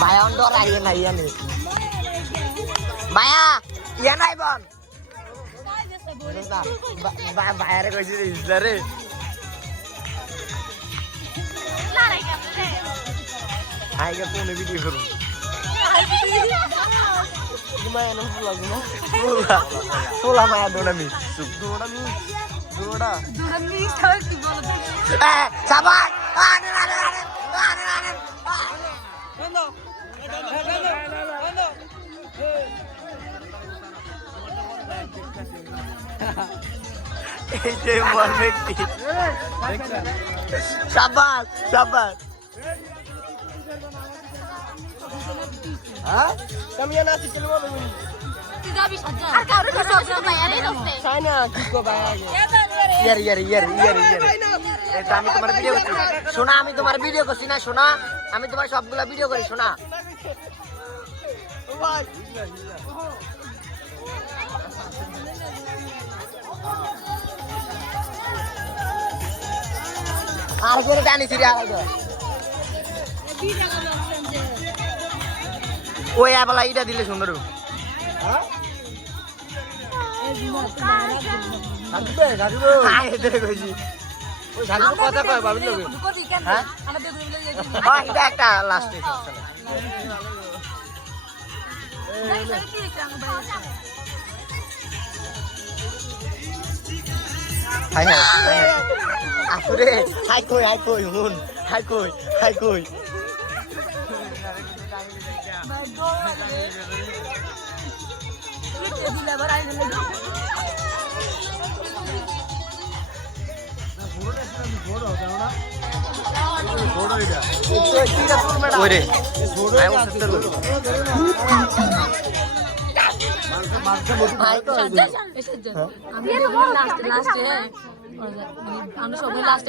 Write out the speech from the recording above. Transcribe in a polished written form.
ভাইয়া অন্তর আইয়ে না ইয়া নেই ভাইয়া ইয়া নাই বল ভাইয়ারে কইছি ইসলারে আইগে ফোনে ভিডিও করুন Gimana nang pula guna? Pula maya dona mi. Dona. Sabar ki bolo. Sabar. Ane. Bando. Ini mal mekti. Sabar. Hah? Kami yang nasi keluar belum? Tidak bisa aja. Harus bisa bayarin dong. Sana kiko bayar. Iya. Eta আমি তোমার video করছি। শোনা আমি তোমার video করছি না শোনা। আমি তোমার সবগুলা ভিডিও করি শোনা। আর করে টানি সিরিয়া আলাদা। ওই আবলা ইটা দিলে সুন্দর হ্যাঁ গাড়িবো আয় এদের কইছি ওই গাড়িবো কথা কয় ভাবি লগে হ্যাঁ হ্যাঁ এটা একটা লাস্ট স্টেশন হাই আসুরে হাই কই হুন হাই কই আমি সবাই লাস্ট